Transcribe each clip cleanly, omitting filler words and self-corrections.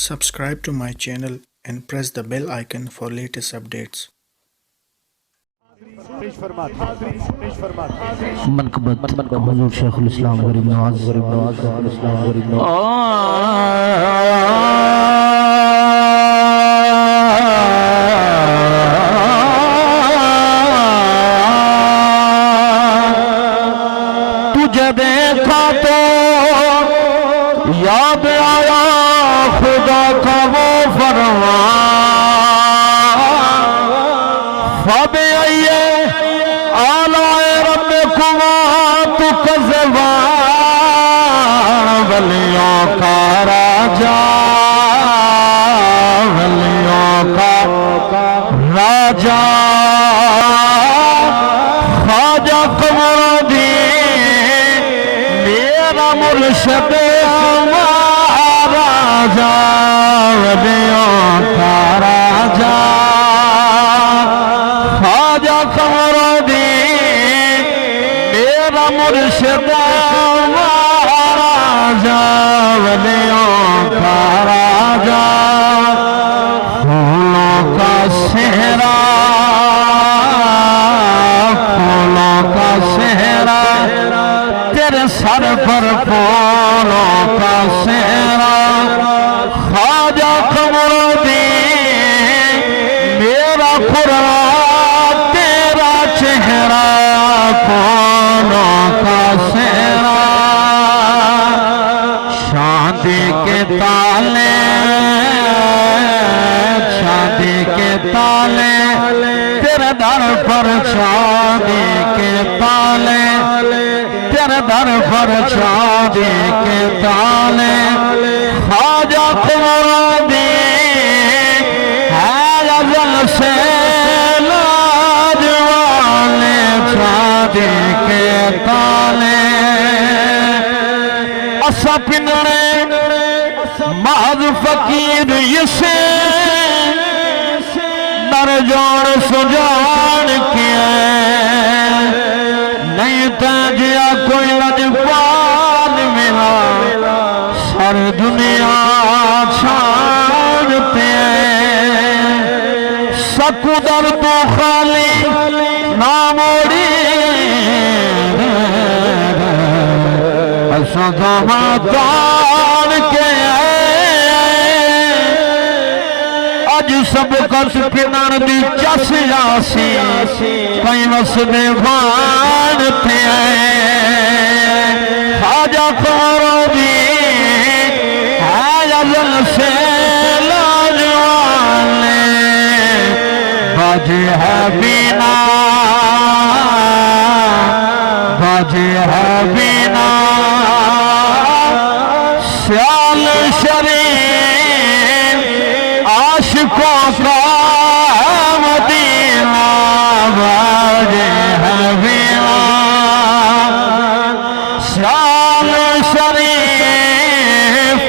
Subscribe to my channel and press the bell icon for latest updates. منقبت حضور شیخ الاسلام غریب نواز تجھے دیکھا تو یاد آیا خدا کا وہ فرمان فَبِأَيِّ آلَاءِ رَبِّكُمَا تُكَذِّبَانِ ولیوں کا راجا خواجہ قمر الدین میرا مرشد راجا ولیوں کا راجا خواجہ قمر الدین میرا مرشد راجا ولیوں کا راجا پھولوں کا صحرا تیرے سر پر پھولوں کا صحرا خواجہ قمر الدین میرا قرآن تیرا چہرہ پھولوں کا صحرا شادی کے تالے تیرے در پر شادی کے تالے تیرے در پر شادی کے تالے خواجہ قمر الدین ہے ازل سے لاج والے شادی کے تالے اسا پنڑے محض فقیر یسے در جوڑ سجان کیا نہیں تجیا کوئی لجپال ملا سر دنیا چھانتے ہیں سکو در تو خالی ناموڑی سدا ماتان کے اج سب کس پنن دی چس جاسی کئی وسدے بھان تھے خواجہ قمر الدین ہے ازل سے لاج والے باجے ہے بینا سیال شریف عاشقوں کا مدینہ باجے ہے بینا سیال شریف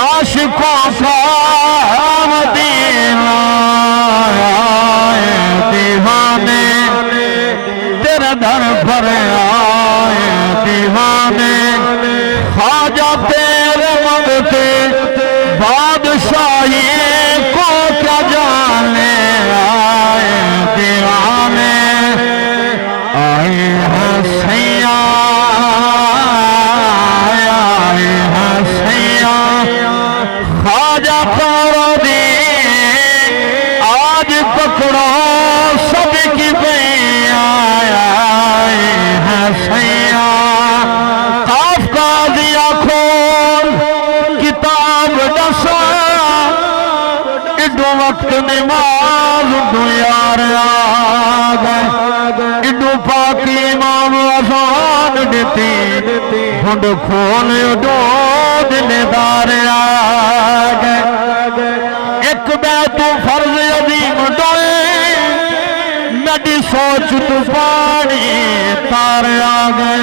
عاشقوں کا مدینہ آئے دیوانے تیرے در پر آئے دیوانے خواجہ تیرے مانگتے بادشاہی کو کیا جانے آئے دیوانے آئے ہیں سیاں خواجہ قمر الدین آج پکڑو سب کی بیاں آئے ہیں سیاں قاف کا دیا کھول کتاب دسا اڈو وقت نماز اڈو یار آگئے اڈو پاکی امام آسان دیتی ہنڈ کھول اڈو دلدار آگئے ایک بیت فرض عظیم ڈوئے نڈی سوچ تو پانی تار آگئے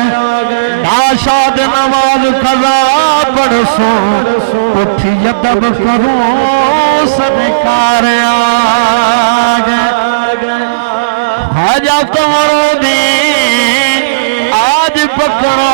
ناشاد نماز قضا پڑھسو اٹھی ادب کروں سنکار آگئے خواجہ قمر الدین آج پکڑو